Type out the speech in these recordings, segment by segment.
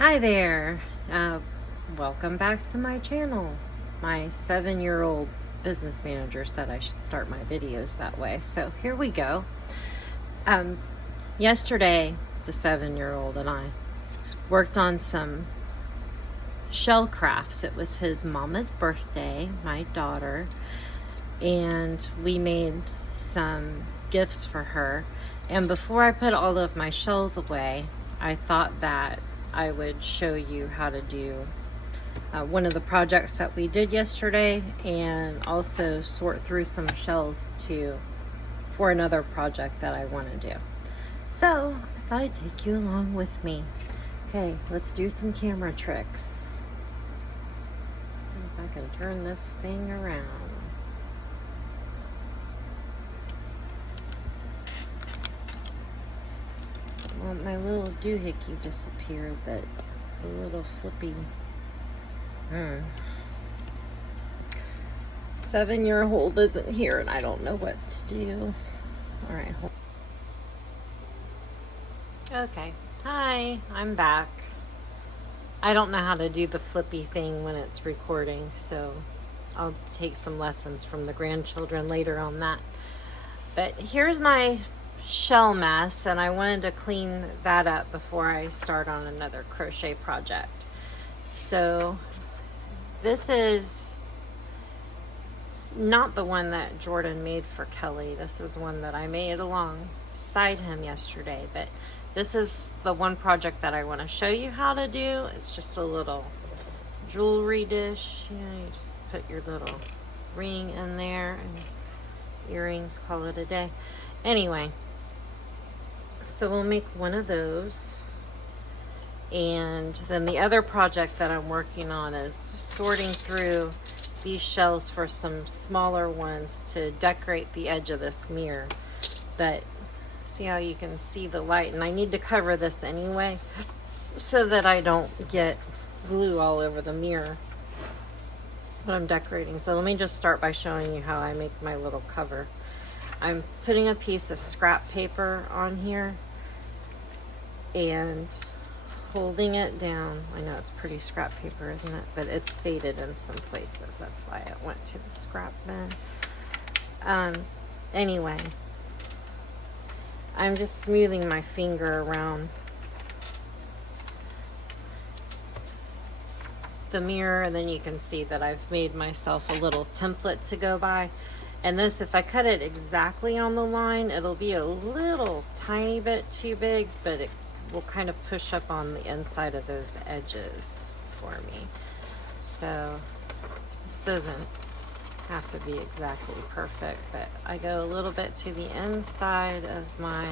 Hi there. Welcome back to my channel. My 7-year-old business manager said I should start my videos that way. So here we go. Yesterday, the 7-year-old and I worked on some shell crafts. It was his mama's birthday, my daughter, and we made some gifts for her. And before I put all of my shells away, I thought that I would show you how to do one of the projects that we did yesterday, and also sort through some shells for another project that I want to do. So I thought I'd take you along with me. Okay, let's do some camera tricks. If I can turn this thing around. Well, my little doohickey disappeared, but the little flippy 7-year-old isn't here, and I don't know what to do. All right. Okay. Hi, I'm back. I don't know how to do the flippy thing when it's recording, so I'll take some lessons from the grandchildren later on that. But here's my shell mess, and I wanted to clean that up before I start on another crochet project. So this is not the one that Jordan made for Kelly. This is one that I made alongside him yesterday, but this is the one project that I want to show you how to do. It's just a little jewelry dish. You know, you just put your little ring in there and earrings, call it a day. Anyway, so we'll make one of those. And then the other project that I'm working on is sorting through these shells for some smaller ones to decorate the edge of this mirror. But see how you can see the light, and I need to cover this anyway so that I don't get glue all over the mirror when I'm decorating. So let me just start by showing you how I make my little cover. I'm putting a piece of scrap paper on here and holding it down. I know it's pretty scrap paper, isn't it? But it's faded in some places. That's why it went to the scrap bin. Anyway, I'm just smoothing my finger around the mirror, and then you can see that I've made myself a little template to go by. And this, if I cut it exactly on the line, it'll be a little tiny bit too big, but it will kind of push up on the inside of those edges for me. So this doesn't have to be exactly perfect, but I go a little bit to the inside of my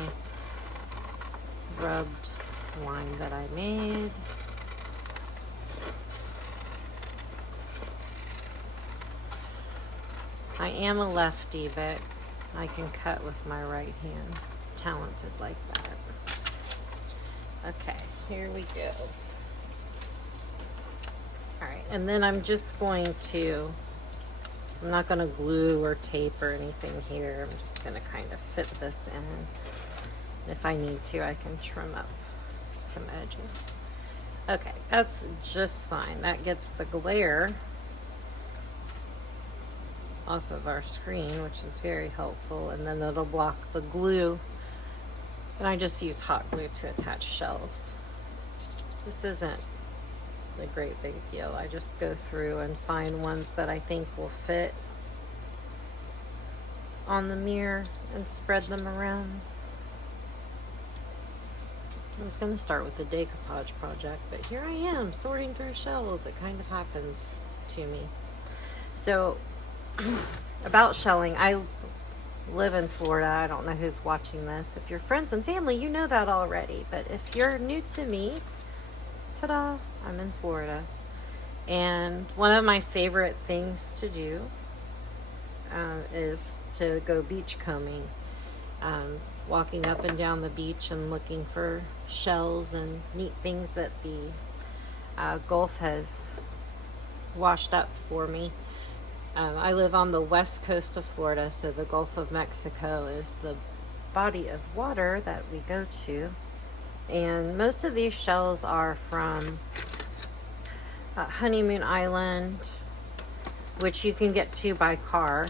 rubbed line that I made. I am a lefty, but I can cut with my right hand. Talented like that. Okay, here we go. All right, and then I'm just going to, I'm not going to glue or tape or anything here. I'm just going to kind of fit this in. If I need to, I can trim up some edges. Okay, that's just fine. That gets the glare off of our screen, which is very helpful, and then it'll block the glue. And I just use hot glue to attach shells. This isn't a great big deal. I just go through and find ones that I think will fit on the mirror and spread them around. I was going to start with the decoupage project, but here I am sorting through shells. It kind of happens to me. So about shelling, I live in Florida. I don't know who's watching this. If you're friends and family, you know that already. But if you're new to me, ta-da, I'm in Florida. And one of my favorite things to do is to go beach combing. Walking up and down the beach and looking for shells and neat things that the Gulf has washed up for me. I live on the west coast of Florida, so the Gulf of Mexico is the body of water that we go to And most of these shells are from Honeymoon Island, which you can get to by car.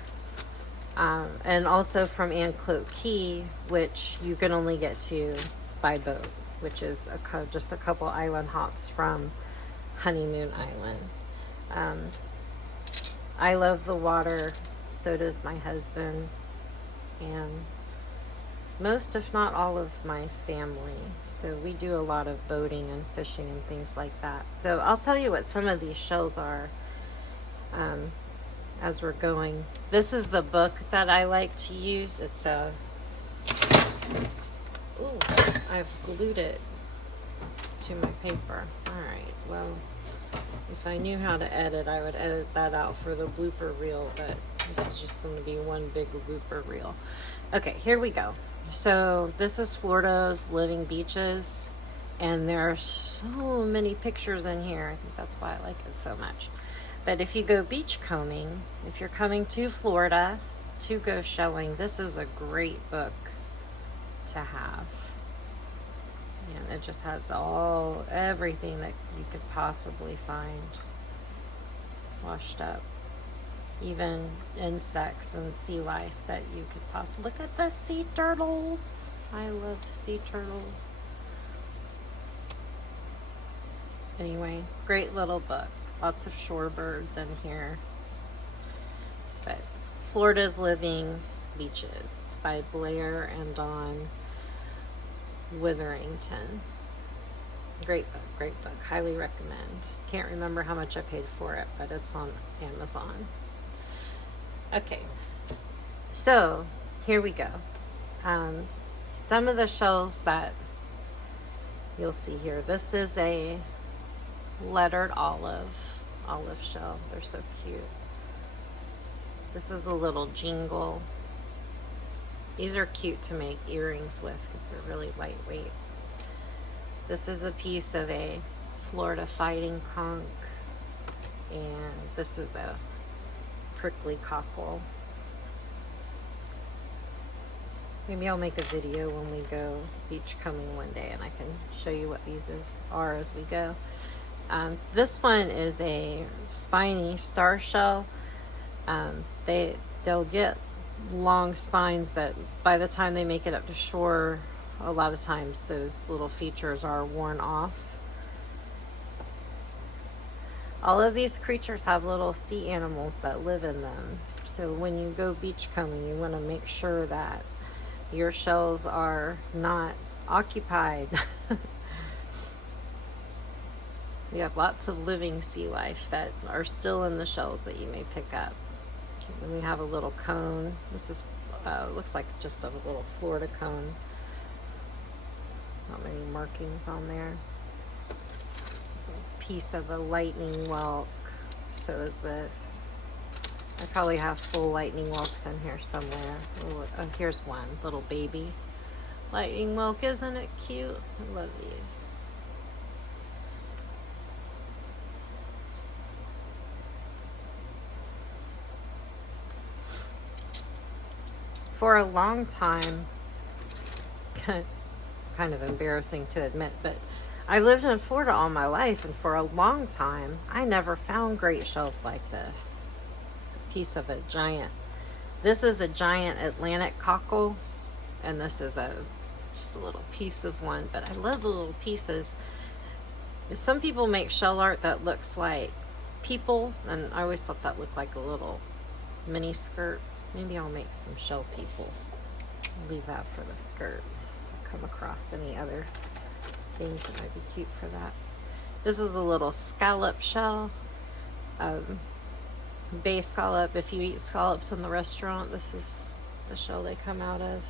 And also from Anclote Key, which you can only get to by boat, which is just a couple island hops from Honeymoon Island. I love the water, so does my husband, and most, if not all, of my family. So we do a lot of boating and fishing and things like that. So I'll tell you what some of these shells are as we're going. This is the book that I like to use. It's a... Ooh, I've glued it to my paper. Alright, well, if I knew how to edit, I would edit that out for the blooper reel, but this is just going to be one big blooper reel. Okay, here we go. So this is Florida's Living Beaches, and there are so many pictures in here. I think that's why I like it so much. But if you go beach combing, if you're coming to Florida to go shelling, this is a great book to have. And it just has everything that you could possibly find washed up. Even insects and sea life that you could possibly... Look at the sea turtles. I love sea turtles. Anyway, great little book. Lots of shorebirds in here. But Florida's Living Beaches by Blair and Dawn Witherington. Great book. Highly recommend. Can't remember how much I paid for it, but it's on Amazon. Okay, so here we go. Some of the shells that you'll see here. This is a lettered olive shell. They're so cute. This is a little jingle. These are cute to make earrings with because they're really lightweight. This is a piece of a Florida fighting conch, and this is a prickly cockle. Maybe I'll make a video when we go beach combing one day, and I can show you what these are as we go. This one is a spiny star shell. They'll get long spines, but by the time they make it up to shore, a lot of times those little features are worn off. All of these creatures have little sea animals that live in them. So when you go beach combing, you want to make sure that your shells are not occupied. We have lots of living sea life that are still in the shells that you may pick up. Then we have a little cone. This is looks like just a little Florida cone. Not many markings on there. It's a piece of a lightning whelk. So is this. I probably have full lightning whelks in here somewhere. Oh, here's one, little baby lightning whelk. Isn't it cute? I love these. For a long time, it's kind of embarrassing to admit, but I lived in Florida all my life, and for a long time, I never found great shells like this. It's a piece of a giant. This is a giant Atlantic cockle, and this is just a little piece of one, but I love the little pieces. Some people make shell art that looks like people, and I always thought that looked like a little mini skirt. Maybe I'll make some shell people. I'll leave that for the skirt. I'll come across any other things that might be cute for that. This is a little scallop shell. Bay scallop. If you eat scallops in the restaurant, this is the shell they come out of.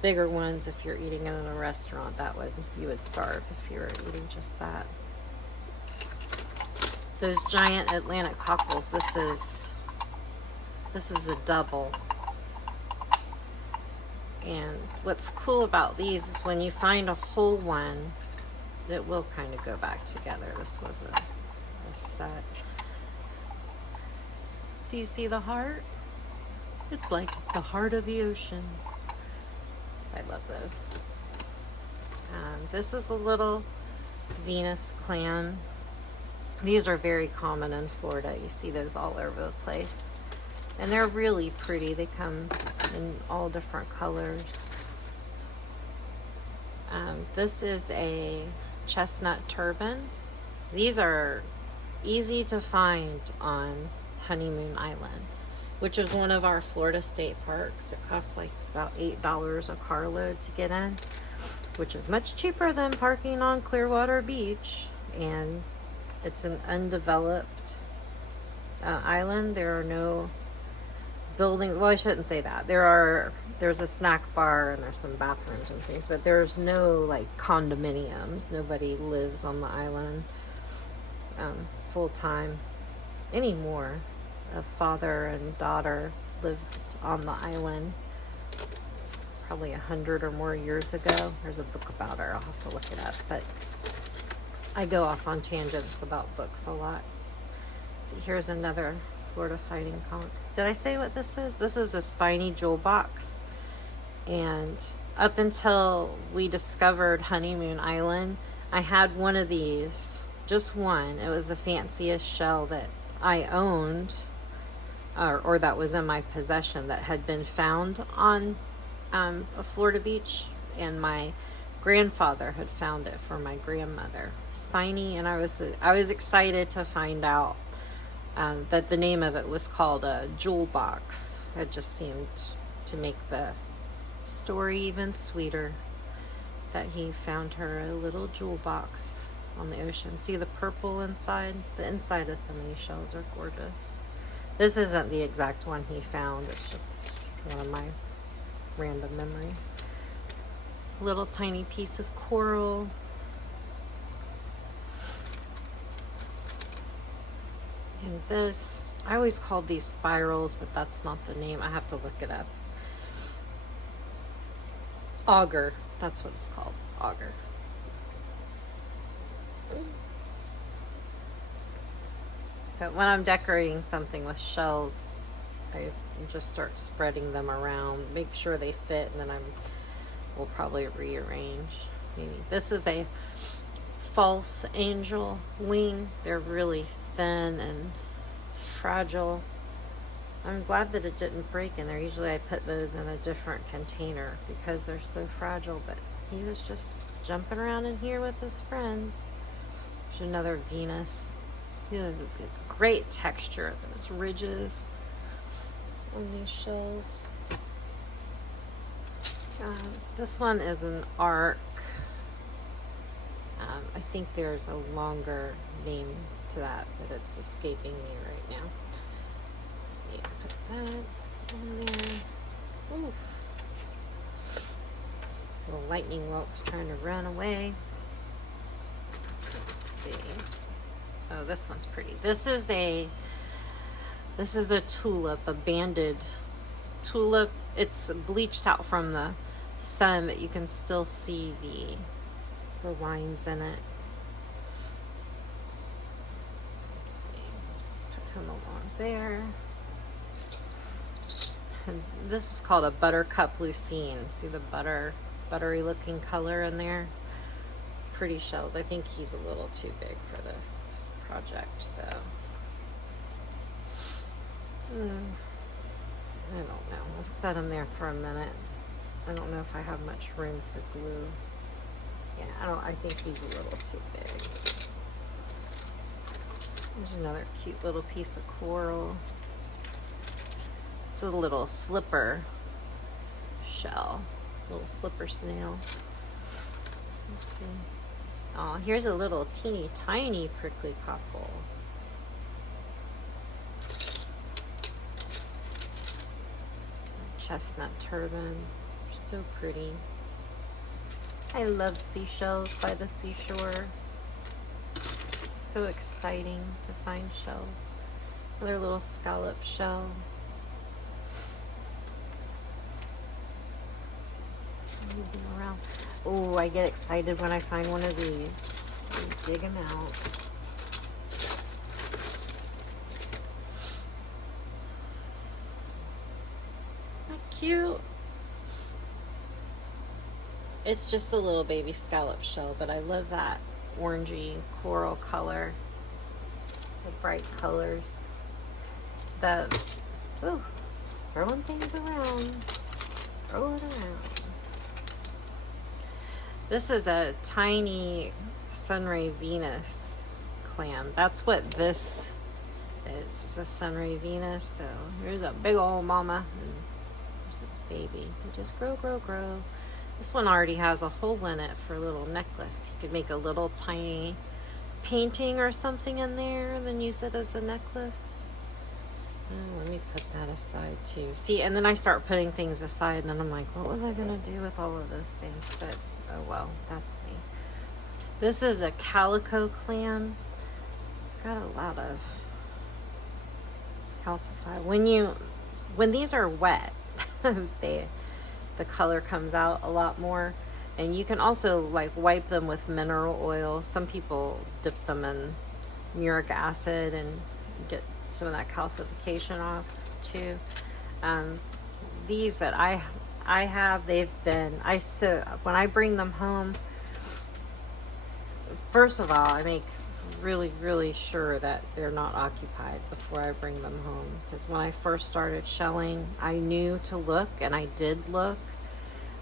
Bigger ones, if you're eating it in a restaurant, you would starve if you were eating just that. Those giant Atlantic cockles. This is a double. And what's cool about these is when you find a whole one, it will kind of go back together. This was a set. Do you see the heart? It's like the heart of the ocean. I love those. This is a little Venus clam. These are very common in Florida. You see those all over the place. And they're really pretty. They come in all different colors. This is a chestnut turban. These are easy to find on Honeymoon Island, which is one of our Florida state parks. It costs like about $8 a carload to get in, which is much cheaper than parking on Clearwater Beach. And it's an undeveloped island. There are no buildings. Well, I shouldn't say that. There's a snack bar and there's some bathrooms and things, but there's no like condominiums. Nobody lives on the island full time anymore. A father and daughter lived on the island probably 100 or more years ago. There's a book about her. I'll have to look it up, but I go off on tangents about books a lot. Let's see, here's another Florida fighting conch. Did I say what this is? This is a spiny jewel box. And up until we discovered Honeymoon Island, I had one of these, just one. It was the fanciest shell that I owned, or that was in my possession, that had been found on a Florida beach, and my grandfather had found it for my grandmother. Spiny, and I was excited to find out that the name of it was called a jewel box. It just seemed to make the story even sweeter that he found her a little jewel box on the ocean. See the purple inside? The inside of some of these shells are gorgeous. This isn't the exact one he found. It's just one of my random memories. Little tiny piece of coral. And this, I always called these spirals, but that's not the name. I have to look it up. Auger, that's what it's called, auger. So when I'm decorating something with shells, I just start spreading them around, make sure they fit, and then we'll probably rearrange. Maybe this is a false angel wing. They're really thin and fragile. I'm glad that it didn't break in there. Usually I put those in a different container because they're so fragile, but he was just jumping around in here with his friends. There's another Venus. There's a great texture, those ridges on these shells. This one is an arc. I think there's a longer name to that, but it's escaping me right now. Let's see, put that on there. Ooh. Little lightning whelp's trying to run away. Let's see. Oh, this one's pretty. This is a tulip, a banded tulip. It's bleached out from the sun, but you can still see the lines in it. Let's see. Put him along there. And this is called a buttercup lucine. See the buttery looking color in there? Pretty shells. I think he's a little too big for this project though. I don't know. I'll set him there for a minute. I don't know if I have much room to glue. Yeah, I think he's a little too big. There's another cute little piece of coral. It's a little slipper shell, little slipper snail. Let's see. Oh, here's a little teeny tiny prickly cockle. Chestnut turban. They're so pretty. I love seashells by the seashore. It's so exciting to find shells. Another little scallop shell. Move them around. Oh, I get excited when I find one of these. Dig them out. Cute. It's just a little baby scallop shell, but I love that orangey coral color, the bright colors. The, ooh, throwing things around, throw it around. This is a tiny Sunray Venus clam. That's what this is. It's a Sunray Venus. So here's a big old mama, and there's a baby. You just grow, grow, grow. This one already has a hole in it for a little necklace. You could make a little tiny painting or something in there and then use it as a necklace. Oh, let me put that aside too. See, and then I start putting things aside and then I'm like, what was I gonna do with all of those things? But oh well, that's me. This is a calico clam. It's got a lot of calcify. When these are wet, the color comes out a lot more. And you can also like wipe them with mineral oil. Some people dip them in uric acid and get some of that calcification off too. These that I have, when I bring them home, first of all, I make really, really sure that they're not occupied before I bring them home. Because when I first started shelling, I knew to look, and I did look.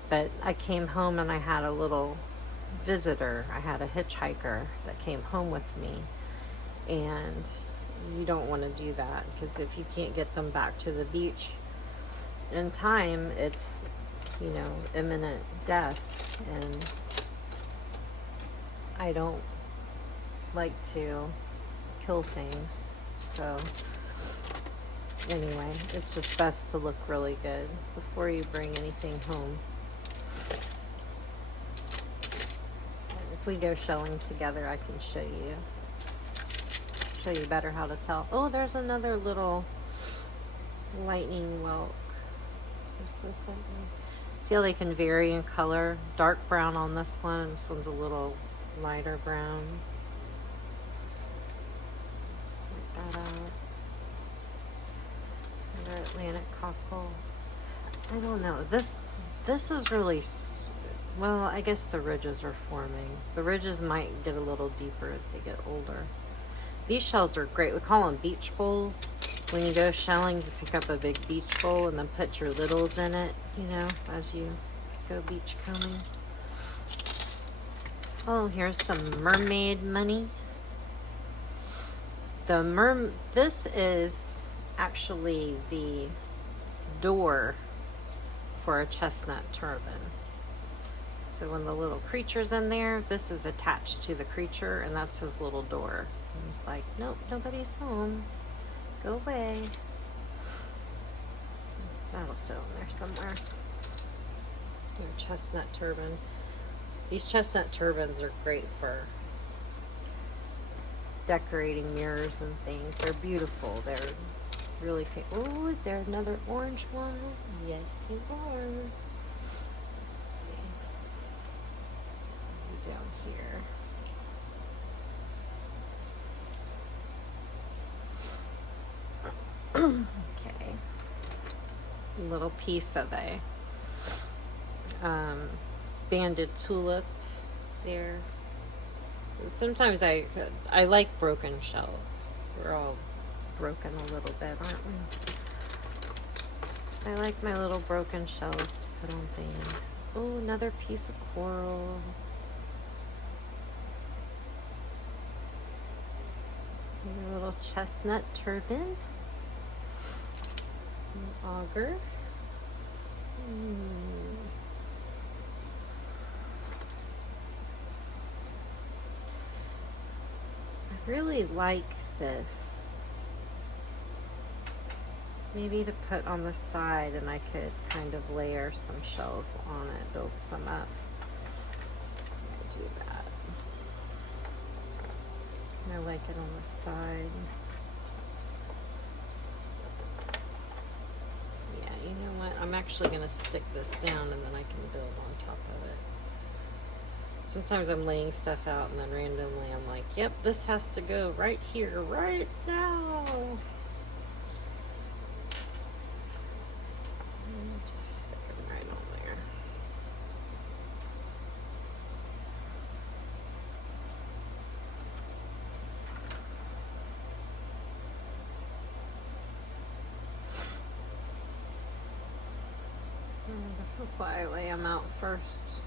But I came home and I had a little visitor. I had a hitchhiker that came home with me. And you don't want to do that, because if you can't get them back to the beach in time, it's, you know, imminent death. And I don't like to kill things. So anyway, it's just best to look really good before you bring anything home. If we go shelling together, I can show you better how to tell. Oh, there's another little lightning whelk. See how they can vary in color? Dark brown on this one, and this one's a little lighter brown. Sort that out. Another Atlantic cockle. I don't know. This is really, well, I guess the ridges are forming. The ridges might get a little deeper as they get older. These shells are great. We call them beach bowls. When you go shelling, you pick up a big beach bowl and then put your littles in it, you know, as you go beach combing. Oh, here's some mermaid money. This is actually the door for a chestnut turban. So when the little creature's in there, this is attached to the creature, and that's his little door. And he's like, nope, nobody's home. Go away. That'll fit in there somewhere. Your chestnut turban. These chestnut turbans are great for decorating mirrors and things. They're beautiful. They're really oh, is there another orange one? Yes, you are. Let's see. Down here. Okay. A little piece of a banded tulip there. Sometimes I like broken shells. We're all broken a little bit, aren't we? I like my little broken shells to put on things. Oh, another piece of coral. A little chestnut turban. An auger. I really like this. Maybe to put on the side, and I could kind of layer some shells on it, build some up. I'll do that. I like it on the side. Yeah, you know what? I'm actually going to stick this down, and then I can build on top of it. Sometimes I'm laying stuff out, and then randomly I'm like, yep, this has to go right here, right now. Just stick it right on there. This is why I lay them out first.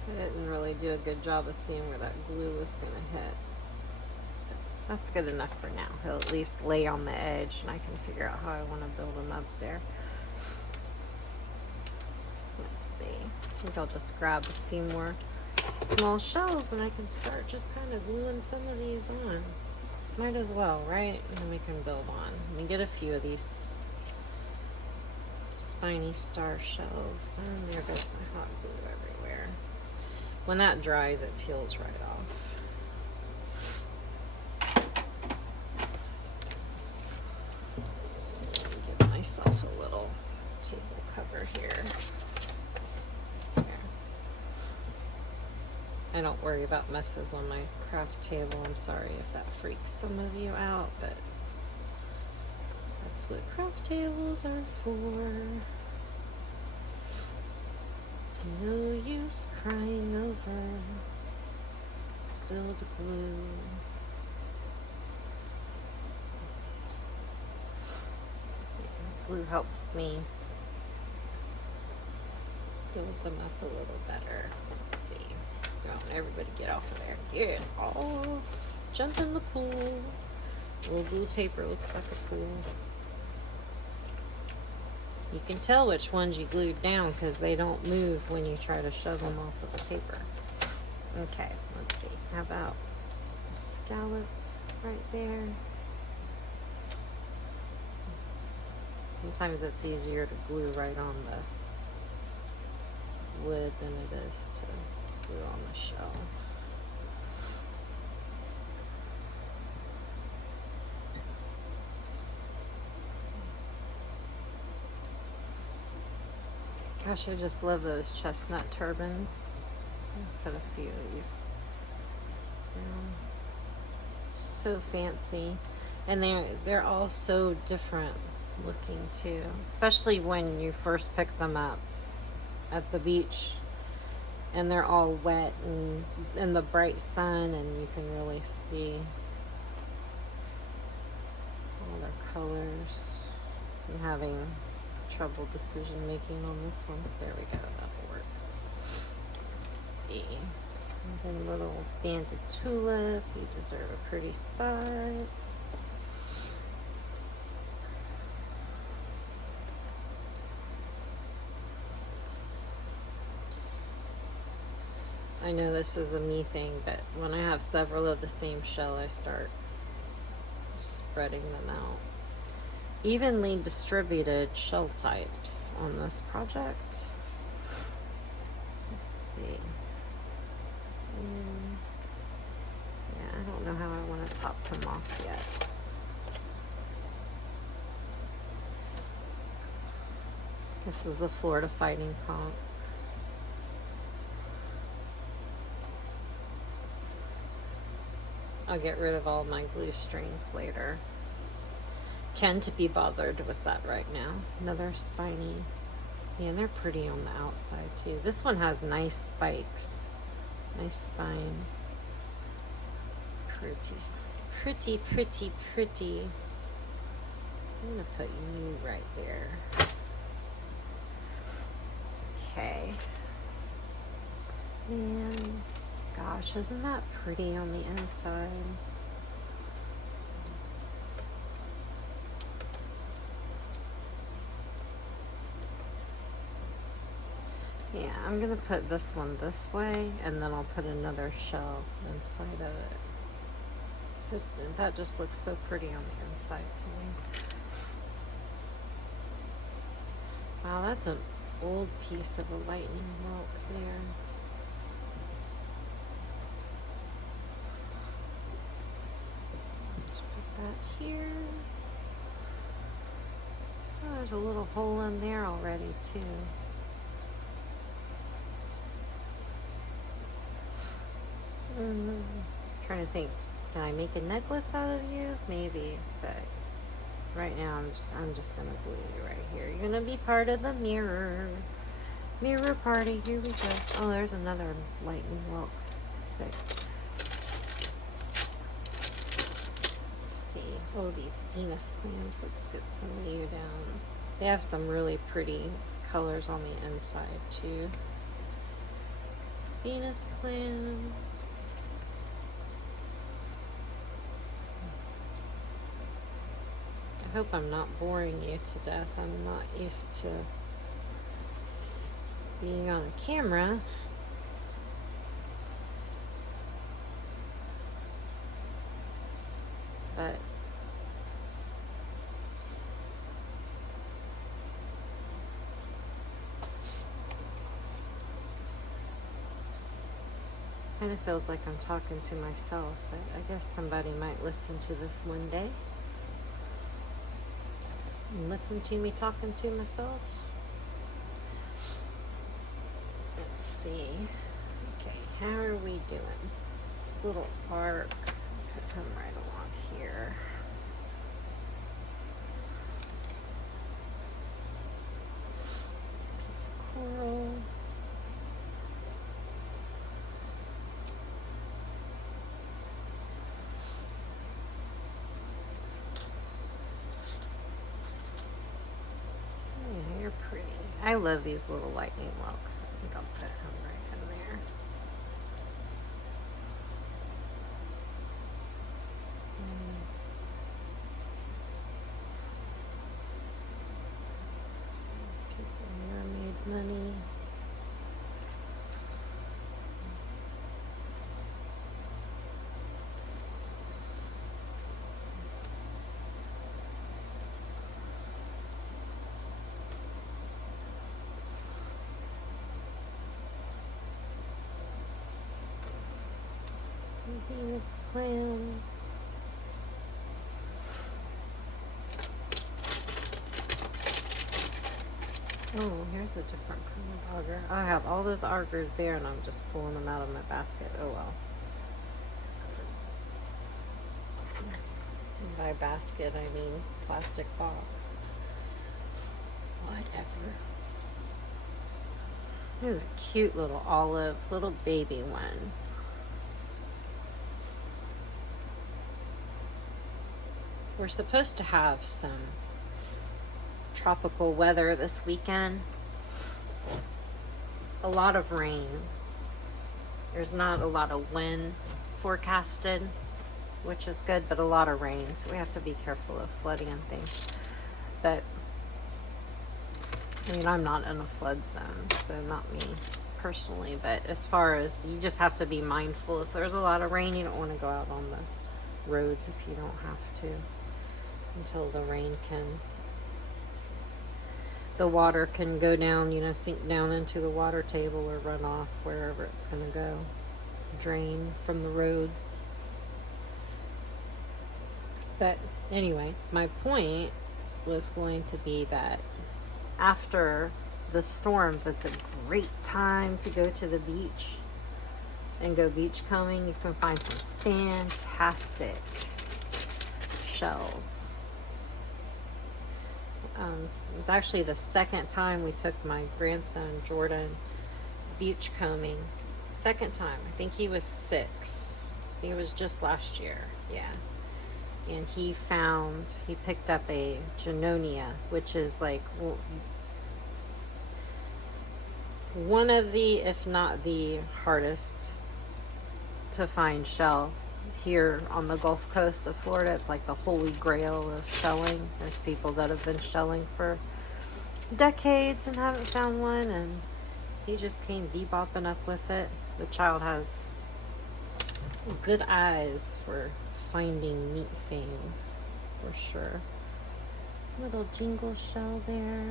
So I didn't really do a good job of seeing where that glue was going to hit. That's good enough for now. He'll at least lay on the edge and I can figure out how I want to build him up there. Let's see. I think I'll just grab a few more small shells and I can start just kind of gluing some of these on. Might as well, right? And then we can build on. Let me get a few of these spiny star shells. And there goes my hot glue everywhere. When that dries, it peels right off. Give myself a little table cover here. There. I don't worry about messes on my craft table. I'm sorry if that freaks some of you out, but that's what craft tables are for. No use crying over spilled glue. Glue helps me build them up a little better. Let's see. Oh, everybody get off of there. Get off. Jump in the pool. Little blue paper looks like a pool. You can tell which ones you glued down because they don't move when you try to shove them off of the paper. Okay, let's see. How about a scallop right there? Sometimes it's easier to glue right on the wood than it is to glue on the shell. Gosh, I just love those chestnut turbans. I'll put a few of these. So fancy. And they're all so different looking too. Especially when you first pick them up at the beach. And they're all wet and in the bright sun and you can really see all their colors. I'm having trouble decision making on this one. There we go, that'll work. Let's see. And then little banded tulip. You deserve a pretty spot. I know this is a me thing, but when I have several of the same shell, I start spreading them out. Evenly distributed shell types on this project. Let's see. Yeah, I don't know how I want to top them off yet. This is a Florida Fighting Conch. I'll get rid of all my glue strings later. Can't be bothered with that right now. Another spiny. Yeah, they're pretty on the outside too. This one has nice spikes. Nice spines. Pretty. Pretty, pretty, pretty. I'm gonna put you right there. Okay. And gosh, isn't that pretty on the inside? Yeah, I'm gonna put this one this way and then I'll put another shell inside of it. So that just looks so pretty on the inside to me. Wow, that's an old piece of a lightning whelk there. Let's put that here. Oh, there's a little hole in there already too. Trying to think, can I make a necklace out of you? Maybe, but right now I'm just gonna glue you right here. You're gonna be part of the mirror party. Here we go. Oh, there's another lightning whelk stick. Oh, these Venus clams. Let's get some of you down. They have some really pretty colors on the inside too. Venus clam. I hope I'm not boring you to death. I'm not used to being on camera. But kind of feels like I'm talking to myself, but I guess somebody might listen to this one day and listen to me talking to myself. Let's see. Okay, how are we doing? This little arc could come right along here. Piece of coral. Yeah, you're pretty. I love these little lightning locks. I think I'll put him right in there. Piece of mermaid money. Venus clam. Oh, here's a different kind of auger. I have all those augers there and I'm just pulling them out of my basket. Oh well. And by basket I mean plastic box. Whatever. Here's a cute little olive, little baby one. We're supposed to have some tropical weather this weekend. A lot of rain. There's not a lot of wind forecasted, which is good, but a lot of rain. So we have to be careful of flooding and things. But, I mean, I'm not in a flood zone, so not me personally. But as far as, you just have to be mindful. If there's a lot of rain, you don't want to go out on the roads if you don't have to. Until the rain can, the water can go down, you know, sink down into the water table or run off wherever it's going to go, drain from the roads. But anyway, my point was going to be that after the storms, it's a great time to go to the beach and go beach combing. You can find some fantastic shells. It was actually the second time we took my grandson Jordan beach combing. Second time. I think he was 6. I think it was just last year. Yeah. And he picked up a Junonia, which is like one of the, if not the hardest to find shell here on the Gulf Coast of Florida. It's like the holy grail of shelling. There's people that have been shelling for decades and haven't found one, and he just came bebopping up with it. The child has good eyes for finding neat things, for sure. Little jingle shell there.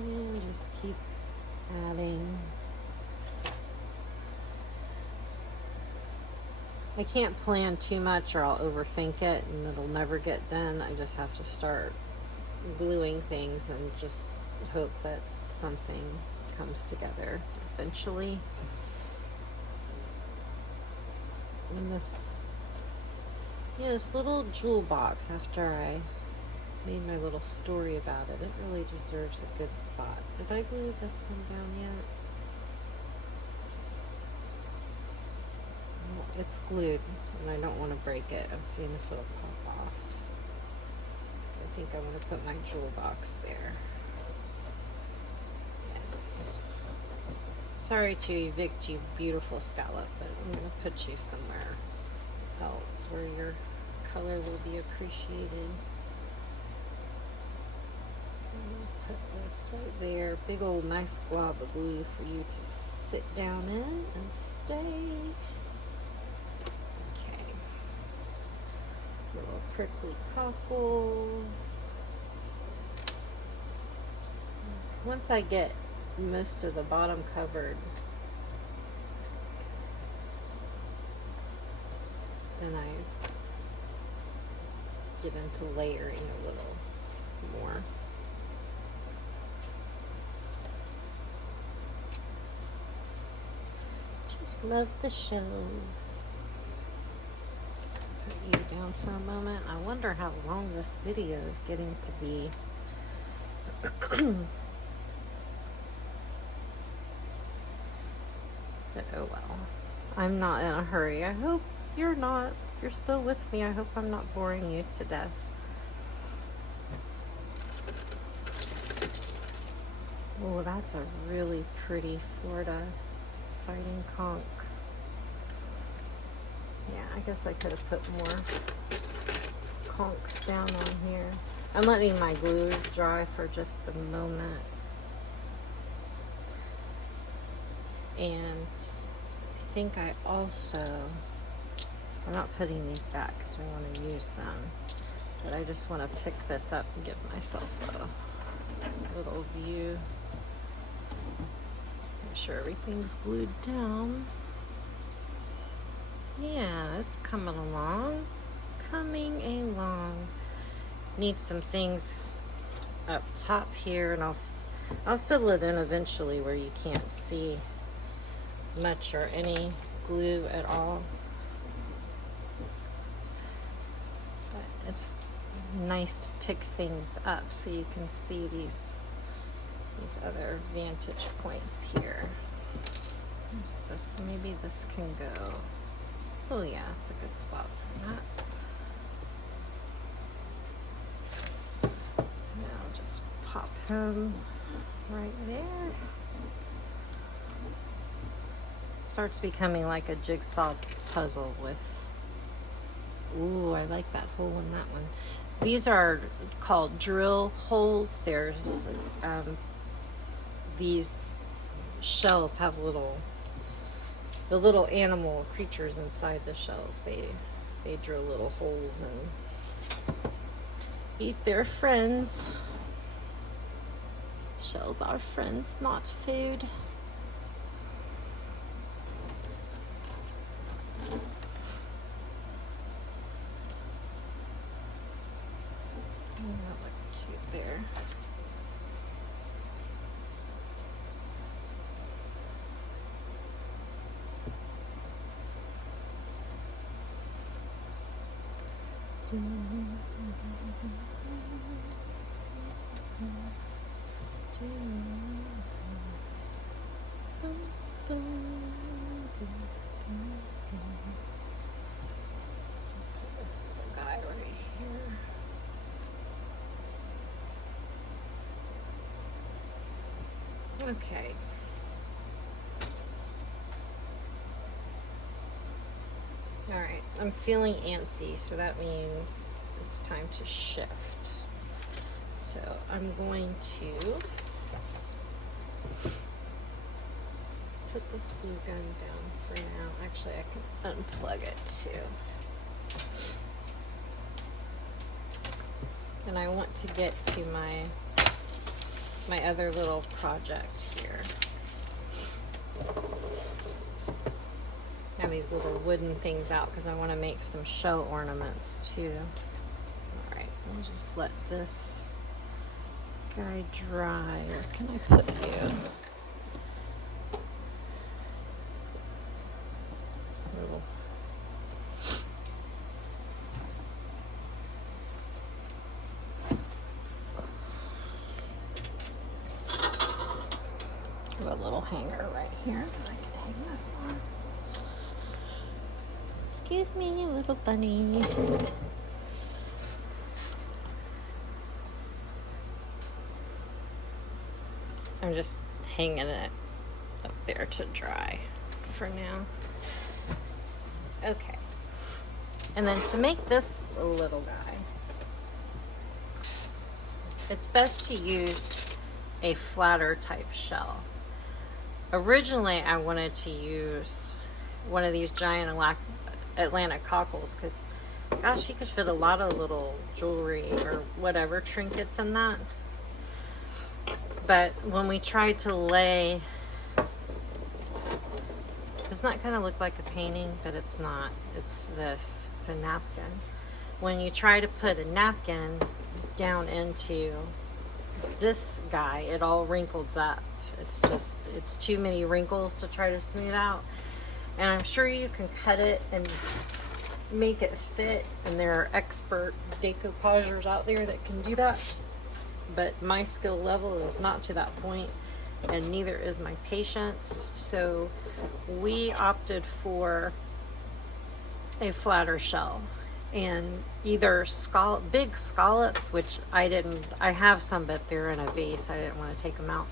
And just keep adding. I can't plan too much or I'll overthink it and it'll never get done. I just have to start gluing things and just hope that something comes together eventually. And this Yeah, this little jewel box, after I made my little story about it, it really deserves a good spot. Did I glue this one down yet? Well, it's glued, and I don't want to break it. I'm seeing if it'll pop off. So I think I want to put my jewel box there. Yes. Sorry to evict you, beautiful scallop, but I'm going to put you somewhere else where your color will be appreciated. I'm going to put this right there. Big old nice glob of glue for you to sit down in and stay. Okay. Little prickly cockle. Once I get most of the bottom covered, then I get into layering a little more. Just love the shells. Put you down for a moment. I wonder how long this video is getting to be. But oh well. I'm not in a hurry. I hope you're not. If you're still with me, I hope I'm not boring you to death. Oh, that's a really pretty Florida fighting conch. Yeah, I guess I could have put more conchs down on here. I'm letting my glue dry for just a moment. And I think I also, I'm not putting these back because I want to use them, but I just want to pick this up and give myself a little view. Make sure everything's glued down. Yeah, it's coming along. It's coming along. Need some things up top here, and I'll fill it in eventually where you can't see much or any glue at all. But it's nice to pick things up so you can see these other vantage points here. This, maybe this can go. Oh yeah, it's a good spot for that. Now just pop him right there. Starts becoming like a jigsaw puzzle with, ooh, I like that hole in that one. These are called drill holes. There's these shells have the little animal creatures inside the shells. They drill little holes and eat their friends. Shells are friends, not food. That looked cute there. This little guy right here. Okay. All right, I'm feeling antsy, so that means it's time to shift. So I'm going to put this glue gun down for now. Actually, I can unplug it too. And I want to get to my other little project here. I have these little wooden things out because I want to make some shell ornaments too. All right, we'll just let this guy dry. Where can I put you? a little hanger right here that I can hang this on. Excuse me, little bunny. I'm just hanging it up there to dry for now. Okay. And then to make this little guy, it's best to use a flatter type shell. Originally, I wanted to use one of these giant Atlantic cockles because, gosh, you could fit a lot of little jewelry or whatever trinkets in that. But when we tried to lay, doesn't that kind of look like a painting? But it's not. It's this. It's a napkin. When you try to put a napkin down into this guy, it all wrinkles up. It's too many wrinkles to try to smooth out. And I'm sure you can cut it and make it fit. And there are expert decoupagers out there that can do that. But my skill level is not to that point, and neither is my patience. So we opted for a flatter shell, and either big scallops, which I have some, but they're in a vase. I didn't want to take them out.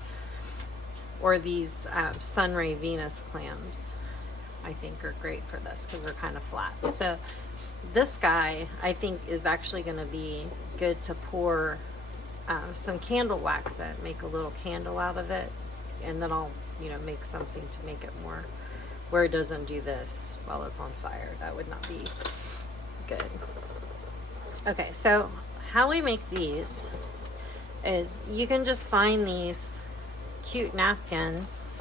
Or these Sunray Venus clams, I think are great for this because they're kind of flat. So this guy, I think, is actually going to be good to pour some candle wax in, make a little candle out of it, and then I'll, make something to make it more where it doesn't do this while it's on fire. That would not be good. Okay, so how we make these is you can just find these cute napkins.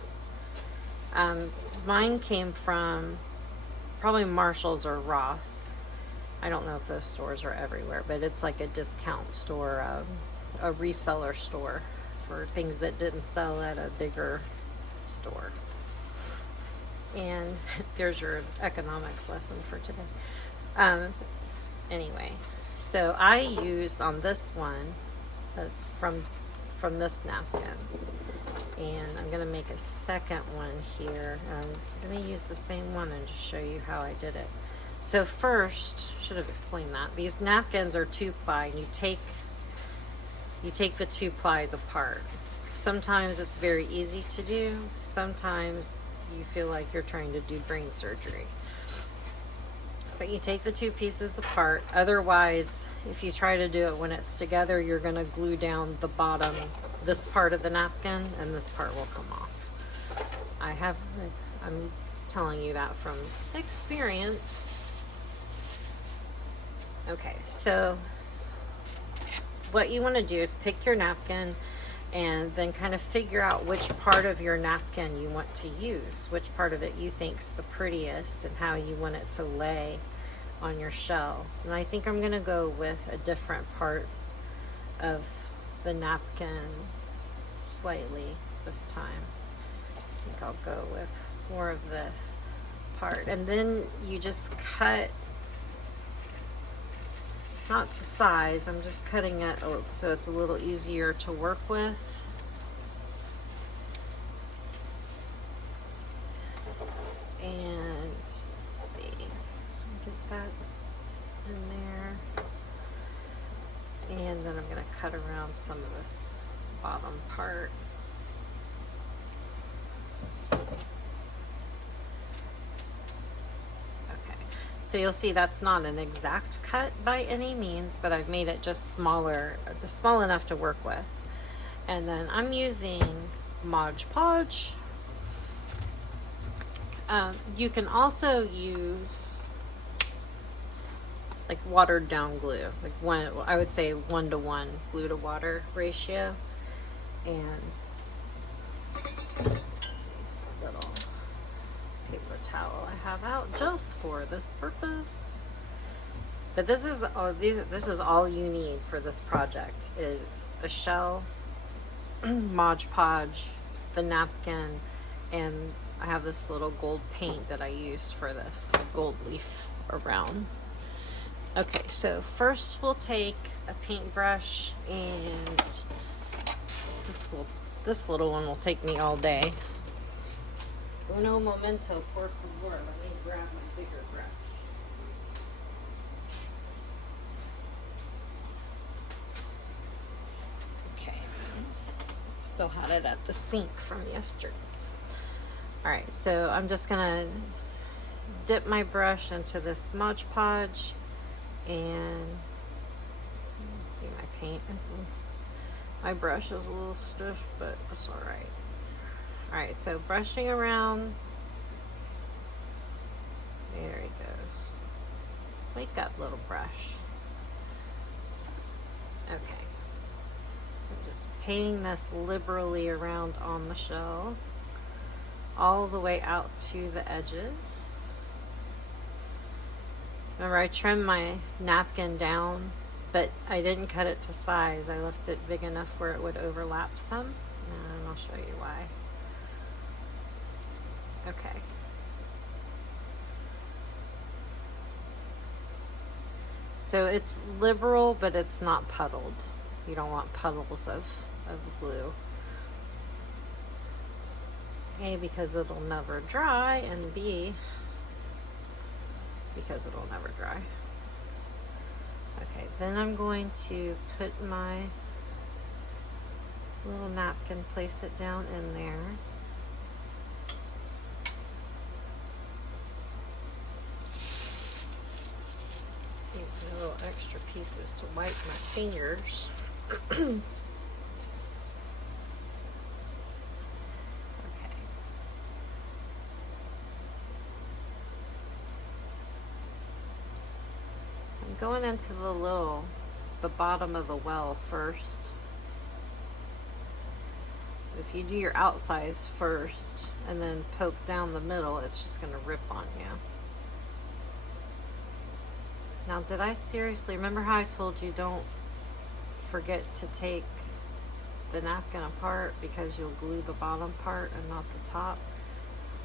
Mine came from probably Marshall's or Ross. I don't know if those stores are everywhere, but it's like a discount store, a reseller store for things that didn't sell at a bigger store. And there's your economics lesson for today. Anyway, so I used on this one from this napkin, and I'm gonna make a second one here. I'm gonna use the same one and just show you how I did it. So first, should have explained that these napkins are 2-ply, and you take the 2 plies apart. Sometimes it's very easy to do. Sometimes you feel like you're trying to do brain surgery. But you take the 2 pieces apart. Otherwise, if you try to do it when it's together, you're going to glue down the bottom, this part of the napkin, and this part will come off. I'm telling you that from experience. Okay, so what you want to do is pick your napkin and then kind of figure out which part of your napkin you want to use, which part of it you think's the prettiest, and how you want it to lay on your shell. And I think I'm going to go with a different part of the napkin slightly this time. I think I'll go with more of this part. And then you just cut, not to size, I'm just cutting it so it's a little easier to work with. And let's see, so get that in there. And then I'm going to cut around some of this bottom part. So you'll see that's not an exact cut by any means, but I've made it just small enough to work with. And then I'm using Mod Podge. You can also use like watered down glue, like I would say 1-to-1 glue to water ratio. And these little paper towel I have out just for this purpose. But this is all you need for this project is a shell, Mod Podge, the napkin, and I have this little gold paint that I used for this gold leaf around. Okay, so first we'll take a paintbrush, and This little one will take me all day. Uno momento, por favor. Let me grab my bigger brush. Okay. Still had it at the sink from yesterday. Alright, so I'm just gonna dip my brush into this Mod Podge, and let's see, my paint is, my brush is a little stiff, but it's alright. Alright, so brushing around. There he goes. Wake up, little brush. Okay. So I'm just painting this liberally around on the shell, all the way out to the edges. Remember, I trimmed my napkin down, but I didn't cut it to size. I left it big enough where it would overlap some, and I'll show you why. Okay. So it's liberal, but it's not puddled. You don't want puddles of glue. A, because it'll never dry, and B, because it'll never dry. Okay, then I'm going to put my little napkin, place it down in there. Use my little extra pieces to wipe my fingers. Okay. I'm going into the bottom of the well first. If you do your outsize first and then poke down the middle, it's just going to rip on you. Now, did I seriously, remember how I told you don't forget to take the napkin apart because you'll glue the bottom part and not the top?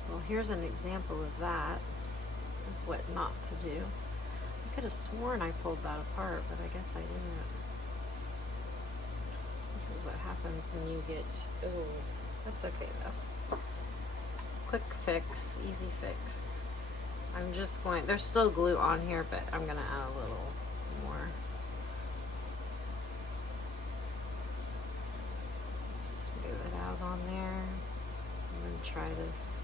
Well, here's an example of that, of what not to do. I could have sworn I pulled that apart, but I guess I didn't. This is what happens when you get old. That's okay though. Quick fix, easy fix. I'm just going, there's still glue on here, but I'm gonna add a little more. Smooth it out on there. I'm gonna try this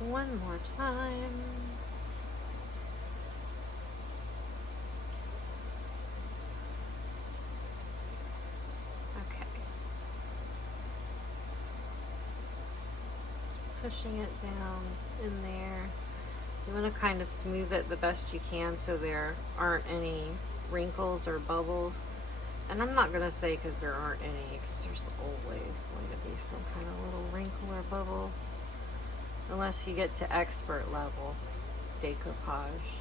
one more time. Okay. Just pushing it down in there. You want to kind of smooth it the best you can so there aren't any wrinkles or bubbles. And I'm not going to say because there aren't any, because there's always going to be some kind of little wrinkle or bubble. Unless you get to expert level decoupage.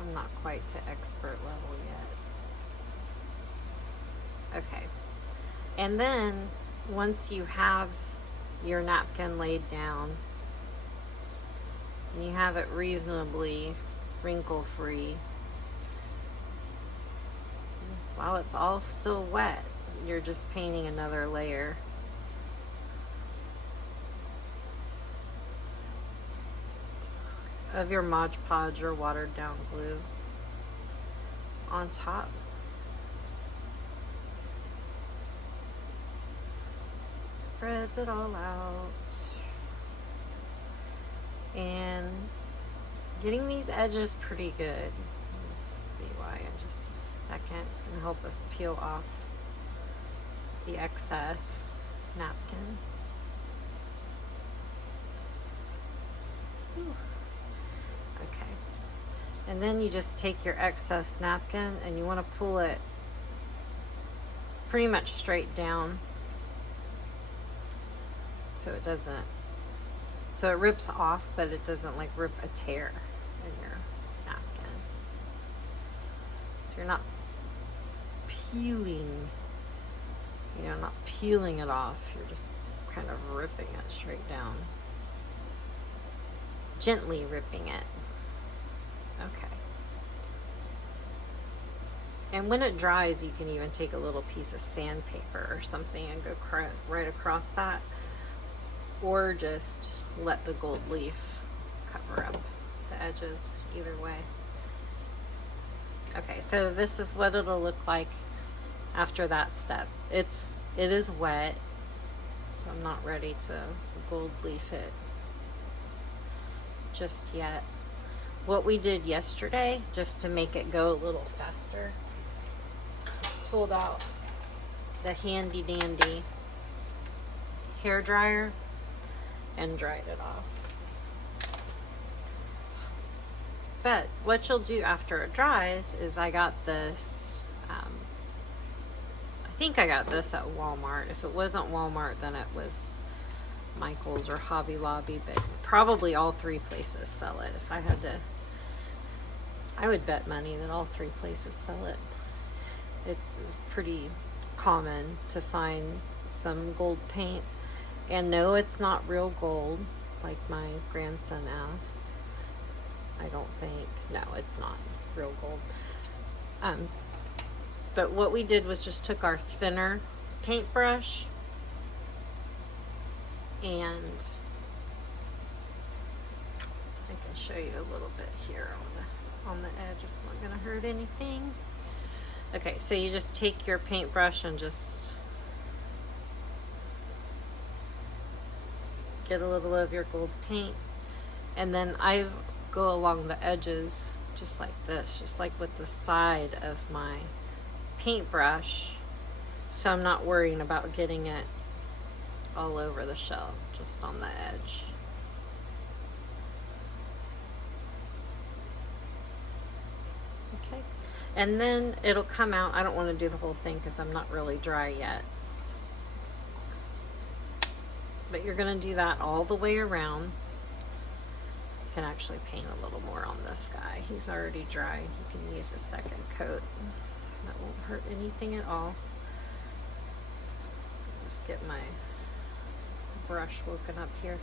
I'm not quite to expert level yet. Okay. And then once you have your napkin laid down and you have it reasonably wrinkle free, while it's all still wet, you're just painting another layer. Of your Mod Podge or watered down glue on top. Spreads it all out. And getting these edges pretty good. Let's see why in just a second. It's going to help us peel off the excess napkin. Whew. Okay. And then you just take your excess napkin and you want to pull it pretty much straight down. So it doesn't, so it rips off, but it doesn't like rip a tear in your napkin. So you're not peeling, not peeling it off. You're just kind of ripping it straight down. Gently ripping it. Okay. And when it dries, you can even take a little piece of sandpaper or something and go right across that, or just let the gold leaf cover up the edges, either way. Okay, so this is what it'll look like after that step. It is wet, so I'm not ready to gold leaf it just yet. What we did yesterday, just to make it go a little faster, pulled out the handy dandy hair dryer and dried it off. But what you'll do after it dries is, I got this, I think I got this at Walmart. If it wasn't Walmart, then it was Michael's or Hobby Lobby, but probably all three places sell it. If I had to, I would bet money that all three places sell it. It's pretty common to find some gold paint. And no, it's not real gold, like my grandson asked. I don't think. No, it's not real gold. But what we did was just took our thinner paintbrush and I can show you a little bit here on the edge. It's not going to hurt anything. Okay, so you just take your paintbrush and just get a little of your gold paint, and then I go along the edges just like this, just like with the side of my paintbrush, so I'm not worrying about getting it all over the shell, just on the edge. Okay, and then it'll come out. I don't want to do the whole thing because I'm not really dry yet, but you're going to do that all the way around. You can actually paint a little more on this guy. He's already dry. You can use a second coat. That won't hurt anything at all. Just get my brush woken up here.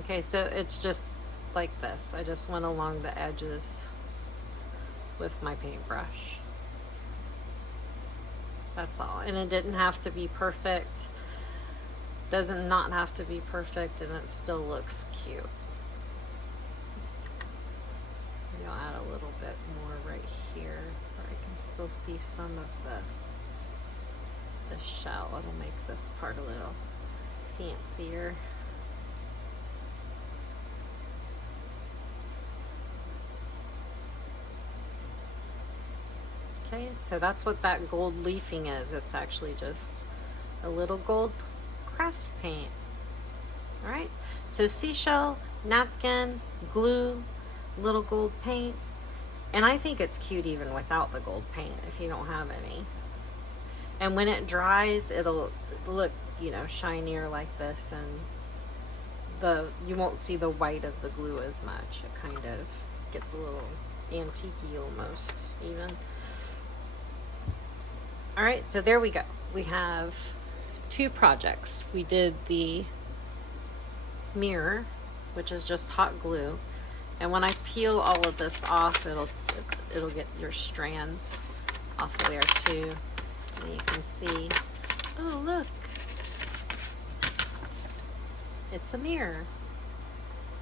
Okay, so it's just like this. I just went along the edges with my paintbrush. That's all. And it didn't have to be perfect. Doesn't not have to be perfect, and it still looks cute. Maybe I'll add a little bit more right here where I can still see some of the shell. It'll make this part a little fancier. Okay, so that's what that gold leafing is. It's actually just a little gold craft paint. All right, so seashell, napkin, glue, little gold paint, and I think it's cute even without the gold paint if you don't have any. And when it dries, it'll look, you know, shinier like this, and you won't see the white of the glue as much. It kind of gets a little antique-y almost even. All right, so there we go. We have two projects. We did the mirror, which is just hot glue, and when I peel all of this off, it'll get your strands off of there too. And you can see, oh look, it's a mirror.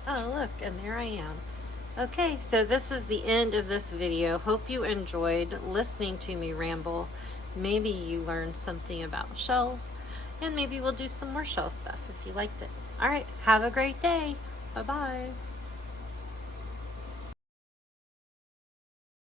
Oh look, and there I am. Okay, so this is the end of this video. Hope you enjoyed listening to me ramble. Maybe you learned something about shells, and maybe we'll do some more shell stuff if you liked it. All right, have a great day. Bye-bye.